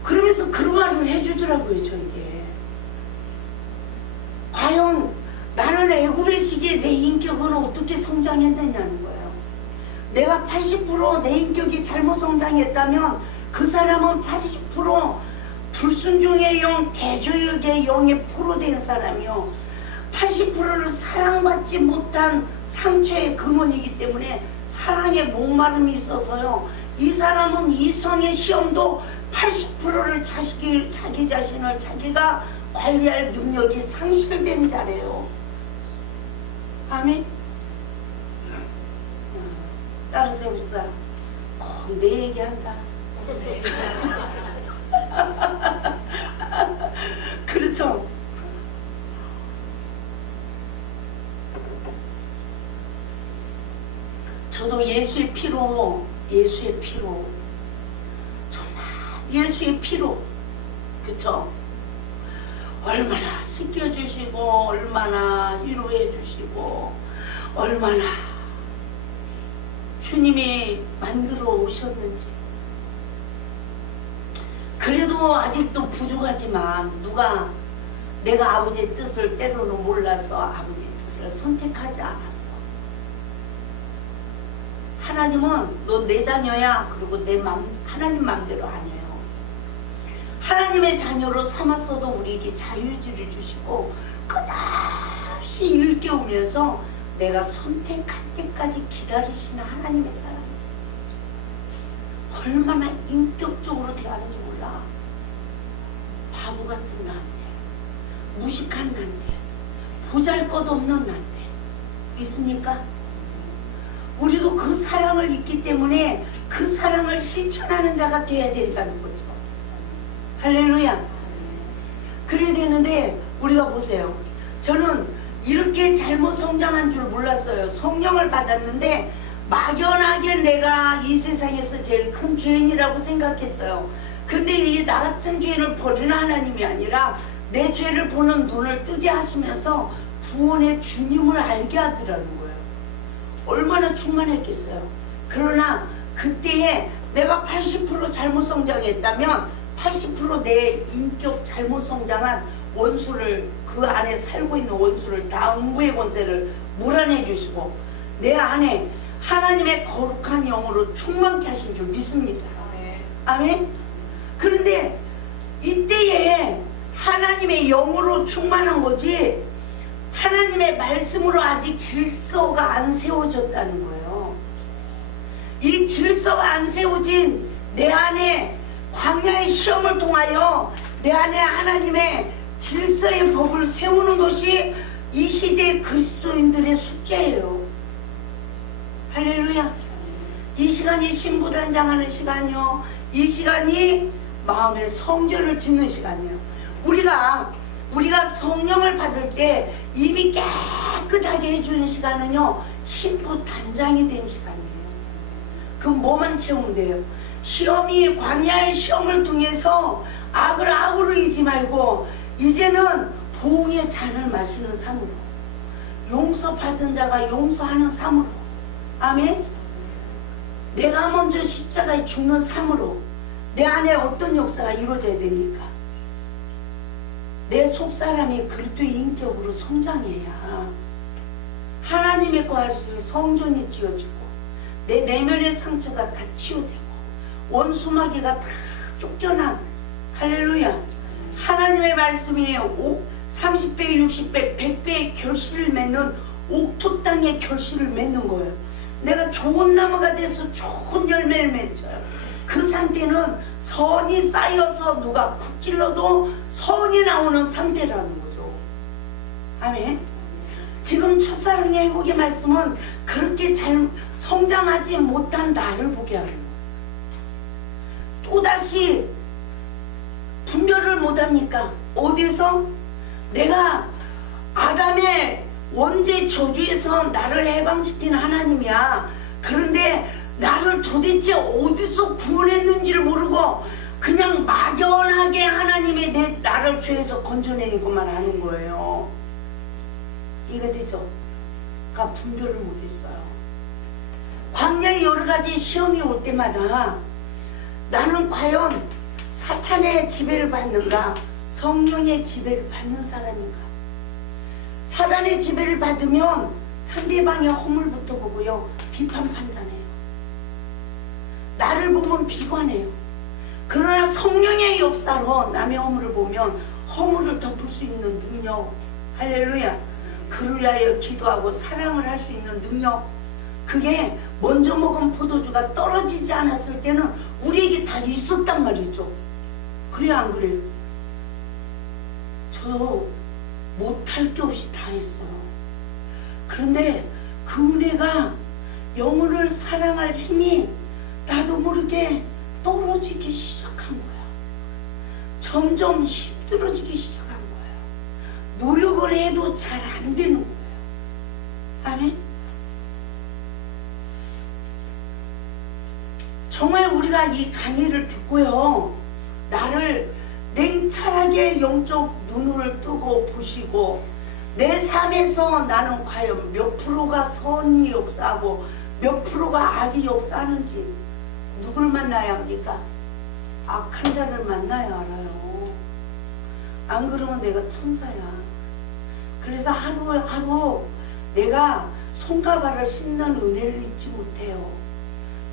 그러면서 그런 말을 해주더라고요. 저에게. 과연 나는 애굽의 시기에 내 인격은 어떻게 성장했느냐는 거예요. 내가 80% 내 인격이 잘못 성장했다면 그 사람은 80% 불순종의 영, 대조육의 영에 포로된 사람이요, 80%를 사랑받지 못한 상처의 근원이기 때문에 사랑의 목마름이 있어서요, 이 사람은 이성의 시험도 80%를 자기 자신을 자기가 관리할 능력이 상실된 자래요. 아멘? 따라서 해봅시다. 꼭 내 얘기한다. 그렇죠? 저도 예수의 피로 정말 예수의 피로, 그쵸? 얼마나 씻겨주시고 얼마나 위로해 주시고 얼마나 주님이 만들어 오셨는지. 그래도 아직도 부족하지만 내가 아버지의 뜻을 때로는 몰라서 아버지의 뜻을 선택하지 않았어. 하나님은 너 내 자녀야. 그리고 하나님 맘대로 아니에요. 하나님의 자녀로 삼았어도 우리에게 자유의지를 주시고 끝없이 일깨우면서 내가 선택할 때까지 기다리시는 하나님의 사랑이 얼마나 인격적으로 대하는지 몰라. 바보 같은 나한테, 무식한 나한테, 보잘것없는 나한테. 믿습니까? 우리도 그 사랑을 잊기 때문에 그 사랑을 실천하는 자가 되어야 된다는 거죠. 할렐루야. 그래야 되는데 우리가 보세요. 저는 이렇게 잘못 성장한 줄 몰랐어요. 성령을 받았는데 막연하게 내가 이 세상에서 제일 큰 죄인이라고 생각했어요. 근데 이 나 같은 죄인을 버리는 하나님이 아니라 내 죄를 보는 눈을 뜨게 하시면서 구원의 주님을 알게 하더라는 거예요. 얼마나 충만했겠어요. 그러나 그때에 내가 80% 잘못 성장했다면 80% 내 인격 잘못 성장한 원수를, 그 안에 살고 있는 원수를 다 음부의 권세를 몰아내 주시고 내 안에 하나님의 거룩한 영으로 충만케 하신 줄 믿습니다. 아멘. 그런데 이때에 하나님의 영으로 충만한 거지 하나님의 말씀으로 아직 질서가 안 세워졌다는 거예요. 이 질서가 안 세워진 내 안에 광야의 시험을 통하여 내 안에 하나님의 질서의 법을 세우는 것이 이 시대의 그리스도인들의 숙제예요. 할렐루야. 이 시간이 신부단장하는 시간이요, 이 시간이 마음의 성전을 짓는 시간이에요. 우리가 성령을 받을 때 입이 깨끗하게 해주는 시간은요, 신부단장이 된 시간이에요. 그럼 뭐만 채우면 돼요? 시험이, 광야의 시험을 통해서 악을 악으로 이지 말고 이제는 보응의 잔을 마시는 삶으로, 용서받은 자가 용서하는 삶으로, 아멘. 내가 먼저 십자가에 죽는 삶으로 내 안에 어떤 역사가 이루어져야 됩니까? 내 속사람이 그리스도의 인격으로 성장해야 하나님의 거하실 성전이 지어지고 내 내면의 상처가 다 치유되고 원수마귀가 다 쫓겨난, 할렐루야, 하나님의 말씀이 30배, 60배, 100배의 결실을 맺는 옥토 땅의 결실을 맺는 거예요. 내가 좋은 나무가 돼서 좋은 열매를 맺어요. 그 상태는 선이 쌓여서 누가 쿡 찔러도 선이 나오는 상태라는 거죠. 아멘. 지금 첫사랑의 행복의 말씀은 그렇게 잘 성장하지 못한 나를 보게 하는 거예요. 또다시 분별을 못하니까 어디서 내가 아담의 원죄 저주에서 나를 해방시킨 하나님이야. 그런데 나를 도대체 어디서 구원했는지를 모르고 그냥 막연하게 하나님이 나를 죄에서 건져내는 것만 아는 거예요. 이해가 되죠? 그러니까 분별을 못했어요. 광야에 여러 가지 시험이 올 때마다 나는 과연 사탄의 지배를 받는가, 성령의 지배를 받는 사람인가? 사단의 지배를 받으면 상대방의 허물부터 보고요, 비판 판단해요. 나를 보면 비관해요. 그러나 성령의 역사로 남의 허물을 보면 허물을 덮을 수 있는 능력, 할렐루야, 그를 위하여 기도하고 사랑을 할 수 있는 능력, 그게 먼저 먹은 포도주가 떨어지지 않았을 때는 우리에게 다 있었단 말이죠. 그래 안 그래요? 저 못할 게 없이 다 했어요. 그런데 그 은혜가 영혼을 사랑할 힘이 나도 모르게 떨어지기 시작한 거야. 점점 힘들어지기 시작한 거야. 노력을 해도 잘 안 되는 거예요. 아멘? 정말 우리가 이 강의를 듣고요, 나를 냉철하게 영적 눈을 뜨고 보시고 내 삶에서 나는 과연 몇 프로가 선이 역사하고 몇 프로가 악이 역사하는지, 누굴 만나야 합니까? 악한 자를 만나야 알아요. 안 그러면 내가 천사야. 그래서 하루하루 내가 손과 발을 씻는 은혜를 잊지 못해요.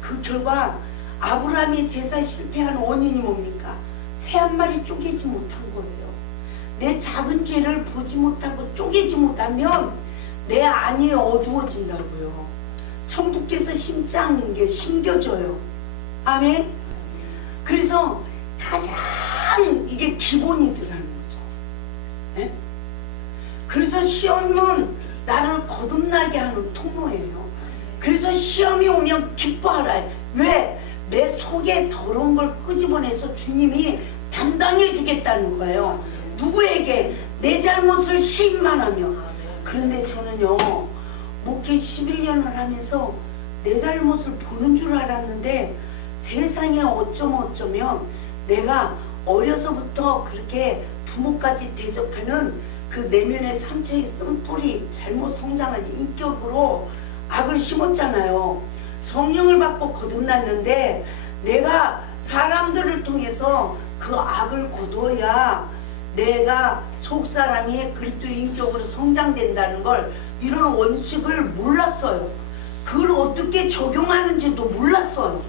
그 결과 아브라함이 제사 실패한 원인이 뭡니까? 새 한 마리 쪼개지 못한 거예요. 내 작은 죄를 보지 못하고 쪼개지 못하면 내 안이 어두워진다고요. 천부께서 심지 않은 게 심겨져요. 아멘. 그래서 가장 이게 기본이더라는 거죠. 네? 그래서 시험은 나를 거듭나게 하는 통로예요. 그래서 시험이 오면 기뻐하라. 왜? 내 속에 더러운 걸 끄집어내서 주님이 담당해 주겠다는 거예요. 누구에게? 내 잘못을 시인만 하면. 그런데 저는요, 목회 11년을 하면서 내 잘못을 보는 줄 알았는데 세상에 어쩌면 내가 어려서부터 그렇게 부모까지 대적하는 그 내면의 상처에 쓴 뿌리, 잘못 성장한 인격으로 악을 심었잖아요. 성령을 받고 거듭났는데 내가 사람들을 통해서 그 악을 거둬야 내가 속사람이 그리스도 인격으로 성장된다는 걸, 이런 원칙을 몰랐어요. 그걸 어떻게 적용하는지도 몰랐어요.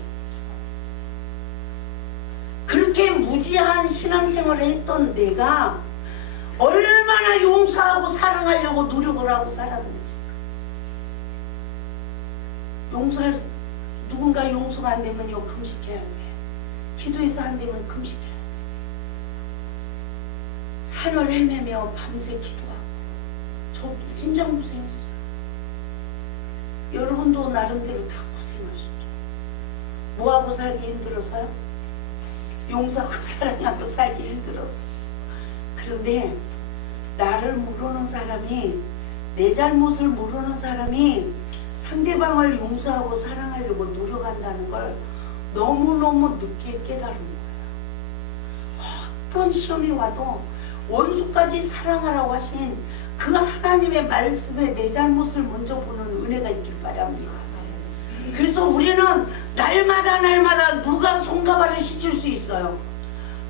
그렇게 무지한 신앙생활을 했던 내가 얼마나 용서하고 사랑하려고 노력을 하고 살았는지. 누군가 용서가 안 되면요, 금식해야 돼. 기도해서 안 되면 금식해야 돼. 산을 헤매며 밤새 기도하고. 저 진짜 고생했어요. 여러분도 나름대로 다 고생하셨죠. 뭐하고 살기 힘들어서요? 용서하고 사랑하고 살기 힘들었어. 그런데 나를 모르는 사람이, 내 잘못을 모르는 사람이 상대방을 용서하고 사랑하려고 노력한다는 걸 너무너무 늦게 깨달은 거예요. 어떤 시험이 와도 원수까지 사랑하라고 하신 그 하나님의 말씀에 내 잘못을 먼저 보는 은혜가 있길 바랍니다. 그래서 우리는 날마다 누가 손가발을 씻을 수 있어요?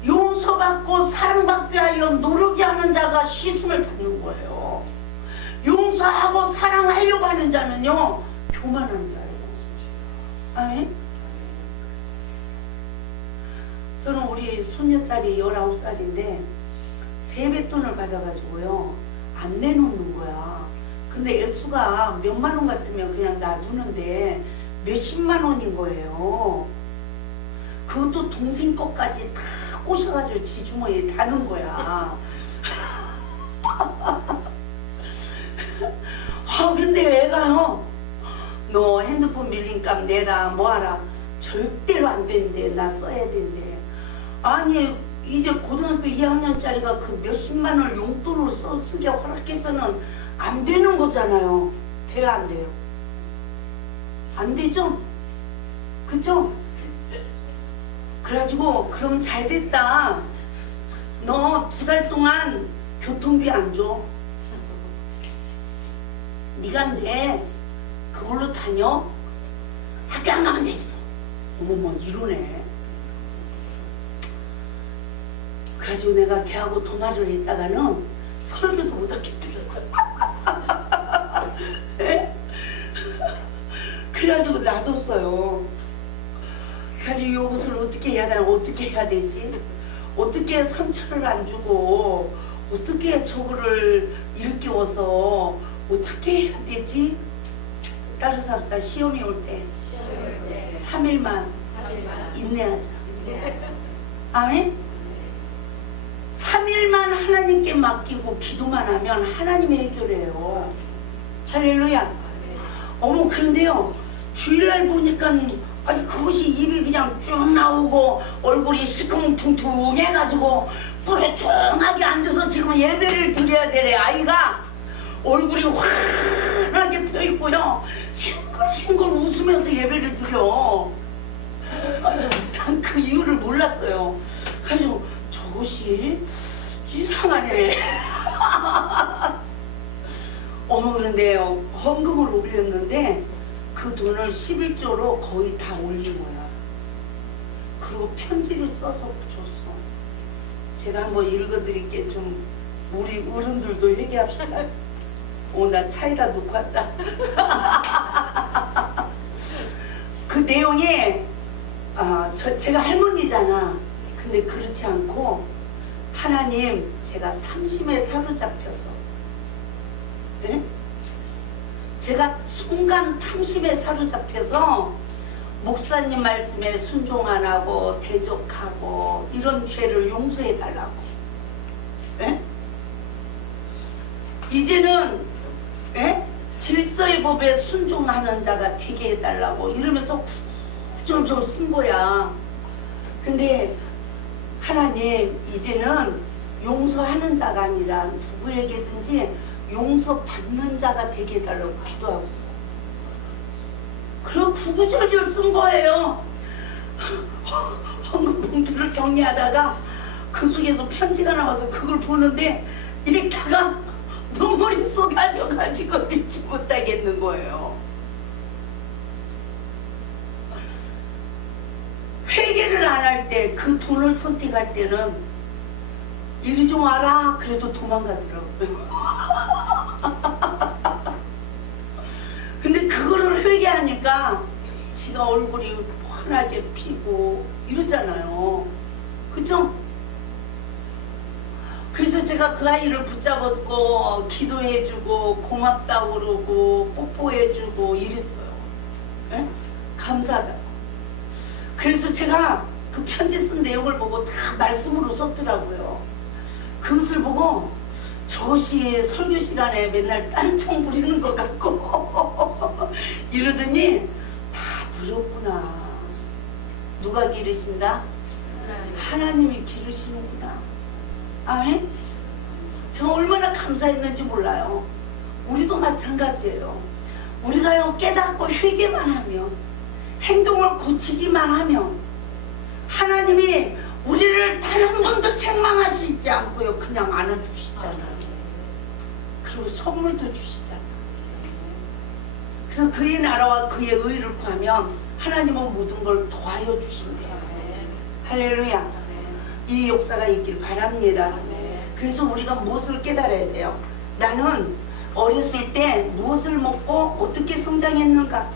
용서받고 사랑받게 하여 노력게 하는 자가 씻음을 받는 거예요. 용서하고 사랑하려고 하는 자는요 교만한 자예요. 아멘. 저는 우리 손녀딸이 19살인데 세뱃돈을 받아가지고요 안 내놓는 거야. 근데 액수가 몇만 원 같으면 그냥 놔두는데 몇십만 원인 거예요. 그것도 동생 것까지 다 꼬셔가지고 지 주머니에 다는 거야. 근데 애가요 너 핸드폰 밀린값 내라 뭐하라. 절대로 안 되는데 나 써야 된대. 아니 이제 고등학교 2학년짜리가 그 몇십만 원을 용돈으로 쓰게 허락해서는 안 되는 거잖아요. 돼야 안 돼요? 안 되죠? 그쵸? 그래가지고 그럼 잘 됐다. 너 2달 동안 교통비 안 줘. 네가 내 그걸로 다녀. 학교 안 가면 되지 뭐. 어머머 이러네. 그래가지고 내가 걔하고 통화를 했다가는 설교도 못 하겠더라고요. 그래가지고 놔뒀어요. 그래가지고 이것을 어떻게 해야 되나, 어떻게 해야 되지? 어떻게 상처를 안 주고 어떻게 저거를 일깨워서 어떻게 해야 되지? 다른 사람들 시험이 올 때 3일만 인내하자. 아멘? 3일만 하나님께 맡기고 기도만 하면 하나님이 해결해요. 할렐루야. 어머 그런데요 주일날 보니까 아주 그것이 입이 그냥 쭉 나오고 얼굴이 시큼퉁퉁 해가지고 뿌르퉁하게 앉아서 지금 예배를 드려야 되네. 아이가 얼굴이 환하게 펴있고요 싱글싱글 웃으면서 예배를 드려. 난 그 이유를 몰랐어요. 그래서 저것이 이상하네. 어머 그런데요 헌금을 올렸는데 그 돈을 11조로 거의 다 올린 거야. 그리고 편지를 써서 줬어. 제가 한번 읽어드릴게. 좀 우리 어른들도 회개합시다. 나 차에다 놓고 왔다. 그 내용이 제가 할머니잖아. 근데 그렇지 않고 하나님 제가 탐심에 사로잡혀서 네? 제가 순간 탐심에 사로잡혀서 목사님 말씀에 순종 안 하고 대적하고 이런 죄를 용서해 달라고. 네? 이제는 네? 질서의 법에 순종하는 자가 되게 해달라고 이러면서 구절절 쓴 거야. 근데 하나님 이제는 용서하는 자가 아니라 누구에게든지 용서받는 자가 되게 해달라고 기도하고 그리고 구구절절 쓴 거예요. 헌금 봉투를 정리하다가 그 속에서 편지가 나와서 그걸 보는데 읽다가 눈물이 쏟아져가지고 믿지 못하겠는 거예요. 회개를 안 할 때 그 돈을 선택할 때는 이리 좀 와라 그래도 도망가더라고요. 근데 그거를 회개하니까 지가 얼굴이 환하게 피고 이러잖아요. 그쵸? 그래서 제가 그 아이를 붙잡았고 기도해주고 고맙다고 그러고 뽀뽀해주고 이랬어요. 네? 감사하다고. 그래서 제가 그 편지 쓴 내용을 보고 다 말씀으로 썼더라고요. 그것을 보고 저것이 설교 시간에 맨날 딴청 부리는 것 같고 이러더니 다 들었구나. 누가 기르신다? 하나님이 기르시는구나. 아멘? 제가 얼마나 감사했는지 몰라요. 우리도 마찬가지예요. 우리가요 깨닫고 회개만 하면 행동을 고치기만 하면 하나님이 우리를 단 한 번도 책망하시지 않고요 그냥 안아주시잖아요. 그리고 선물도 주시잖아요. 그래서 그의 나라와 그의 의를 구하면 하나님은 모든 걸 도와여 주신대요. 할렐루야. 이 역사가 있길 바랍니다. 그래서 우리가 무엇을 깨달아야 돼요? 나는 어렸을 때 무엇을 먹고 어떻게 성장했는가?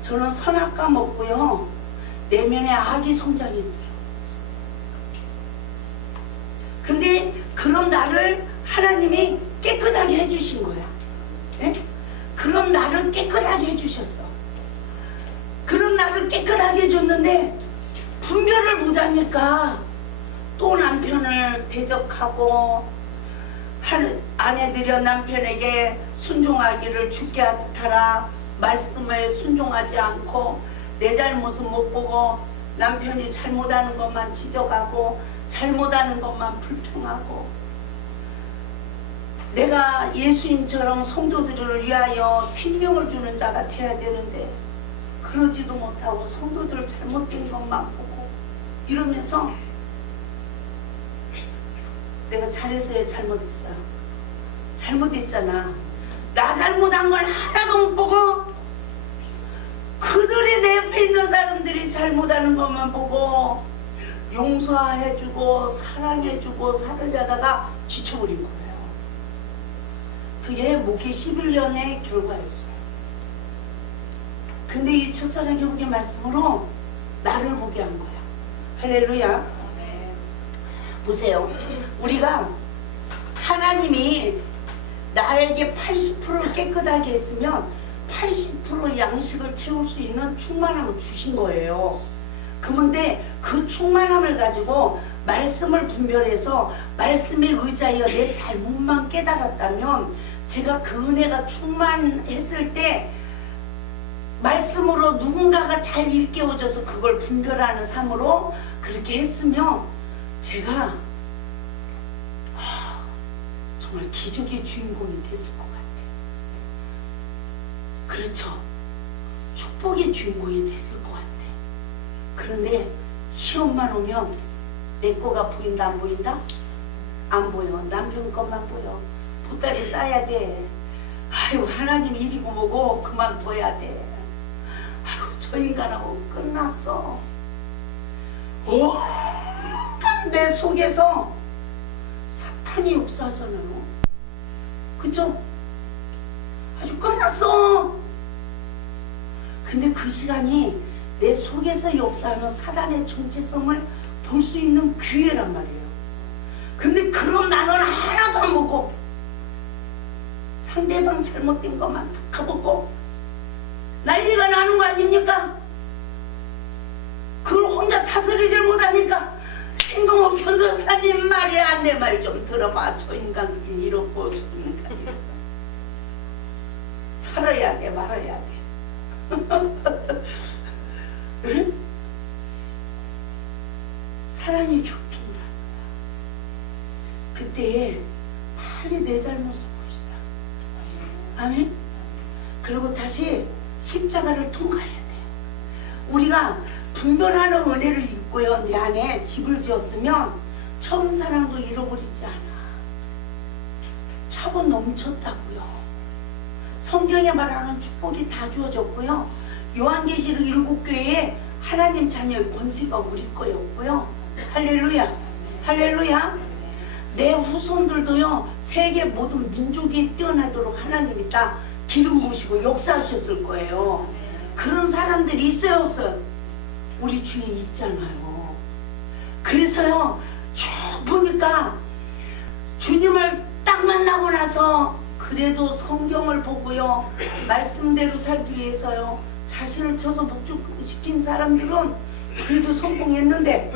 저는 선악과 먹고요, 내면에 악이 성장했대요. 근데 그런 나를 하나님이 깨끗하게 해주신 거야. 예? 그런 나를 깨끗하게 해주셨어. 그런 나를 깨끗하게 해줬는데 분별을 못하니까 또 남편을 대적하고, 아내들여 남편에게 순종하기를 주께 하라 말씀에 순종하지 않고 내 잘못은 못 보고 남편이 잘못하는 것만 지적하고 잘못하는 것만 불평하고, 내가 예수님처럼 성도들을 위하여 생명을 주는 자가 돼야 되는데 그러지도 못하고 성도들 잘못된 것만 보고 이러면서 내가 잘했어요, 잘못했어요? 잘못했잖아. 나 잘못한 걸 하나도 못 보고 그들이 내 옆에 있는 사람들이 잘못하는 것만 보고 용서해주고 사랑해주고 살으려다가 지쳐버린 거예요. 그게 목회 11년의 결과였어요. 근데 이 첫사랑 회복의 말씀으로 나를 보게 한 거야. 할렐루야. 보세요. 우리가 하나님이 나에게 80%를 깨끗하게 했으면 80% 양식을 채울 수 있는 충만함을 주신 거예요. 그런데 그 충만함을 가지고 말씀을 분별해서 말씀에 의지하여 내 잘못만 깨달았다면, 제가 그 은혜가 충만했을 때 말씀으로 누군가가 잘 일깨워줘서 그걸 분별하는 삶으로 그렇게 했으면 제가 정말 기적의 주인공이 됐을 것 같아요. 그렇죠. 축복의 주인공이 됐을 것 같아요. 그런데 시험만 오면 내 거가 보인다 안 보인다? 안 보여. 남편 것만 보여. 보따리 싸야 돼. 아유, 하나님 일이고 뭐고 그만둬야 돼. 아유, 저 인간하고 끝났어. 내 속에서 사탄이 역사하잖아요. 그쵸? 아주 끝났어. 근데 그 시간이 내 속에서 역사하는 사단의 정체성을 볼 수 있는 기회란 말이에요. 근데 그럼 나는 하나도 안 보고 상대방 잘못된 것만 가보고 난리가 나는 거 아닙니까? 그걸 혼자 다스리질 못하니까 신공옥 전도사님 말이야, 내 말 좀 들어봐. 저 인간 이렇고 저 인간 살아야 돼 말아야 돼. 응? 사랑이 교통을 한 거야. 그때 빨리 내 잘못을 봅시다. 아멘? 그리고 다시 십자가를 통과해야 돼. 우리가 분별하는 은혜를 입고요, 내 안에 집을 지었으면 처음 사랑도 잃어버리지 않아. 차고 넘쳤다고요. 성경에 말하는 축복이 다 주어졌고요. 요한계시록 7교회에 하나님 자녀의 권세가 우리 거였고요. 할렐루야. 할렐루야. 내 후손들도요, 세계 모든 민족이 뛰어나도록 하나님이 다 기름 부으시고 역사하셨을 거예요. 그런 사람들이 있어요, 없어요? 우리 주위에 있잖아요. 그래서요, 쭉 보니까 주님을 딱 만나고 나서 그래도 성경을 보고요, 말씀대로 살기 위해서요, 자신을 쳐서 복종시킨 사람들은 그래도 성공했는데,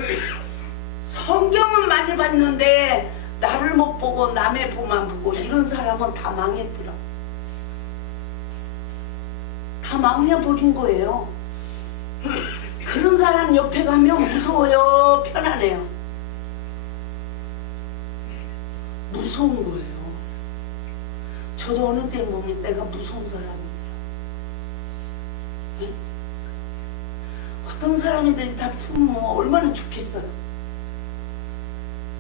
성경은 많이 봤는데 나를 못 보고 남의 보만 보고 이런 사람은 다 망했더라. 다 망해버린 거예요. 그런 사람 옆에 가면 무서워요, 편안해요? 무서운 거예요. 저도 어느 때 보면 내가 무서운 사람이더라. 네? 어떤 사람이들이 다 품으면 얼마나 좋겠어요.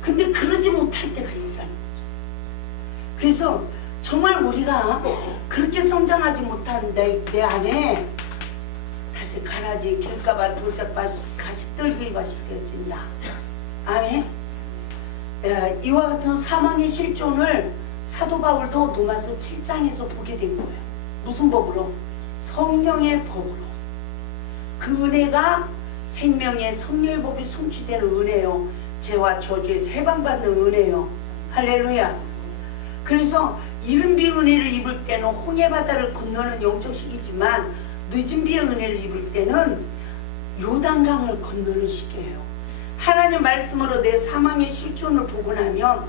근데 그러지 못할 때가 있다는 거죠. 그래서 정말 우리가 그렇게 성장하지 못한 내 안에 다시 가라지 길가봐 돌짝밭 가시떨기 밭이 되어진다. 아멘. 이와 같은 사망의 실존을 사도 바울도 로마서 7장에서 보게 된 거예요. 무슨 법으로? 성령의 법으로. 그 은혜가 생명의 성령의 법이 성취되는 은혜요. 죄와 저주에서 해방받는 은혜요. 할렐루야. 그래서 이른 비의 은혜를 입을 때는 홍해 바다를 건너는 영적 시기지만 늦은 비의 은혜를 입을 때는 요단강을 건너는 시기예요. 하나님 말씀으로 내 사망의 실존을 보고 나면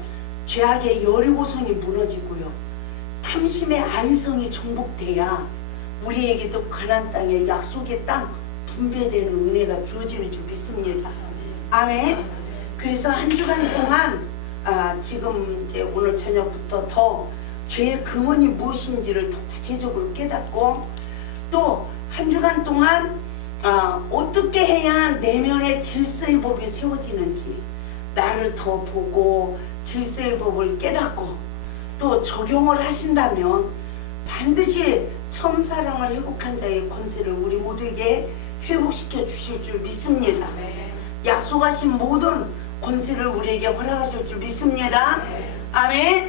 죄악의 여리고성이 무너지고요. 탐심의 아이성이 정복돼야 우리에게도 가나안 땅의 약속의 땅 분배되는 은혜가 주어지는 줄 믿습니다. 아멘. 그래서 한 주간 동안 지금 이제 오늘 저녁부터 더 죄의 근원이 무엇인지를 더 구체적으로 깨닫고 또 한 주간 동안 어떻게 해야 내면의 질서의 법이 세워지는지 나를 더 보고 질서의 법을 깨닫고 또 적용을 하신다면 반드시 처음 사랑을 회복한 자의 권세를 우리 모두에게 회복시켜 주실 줄 믿습니다. 약속하신 모든 권세를 우리에게 허락하실 줄 믿습니다. 아멘.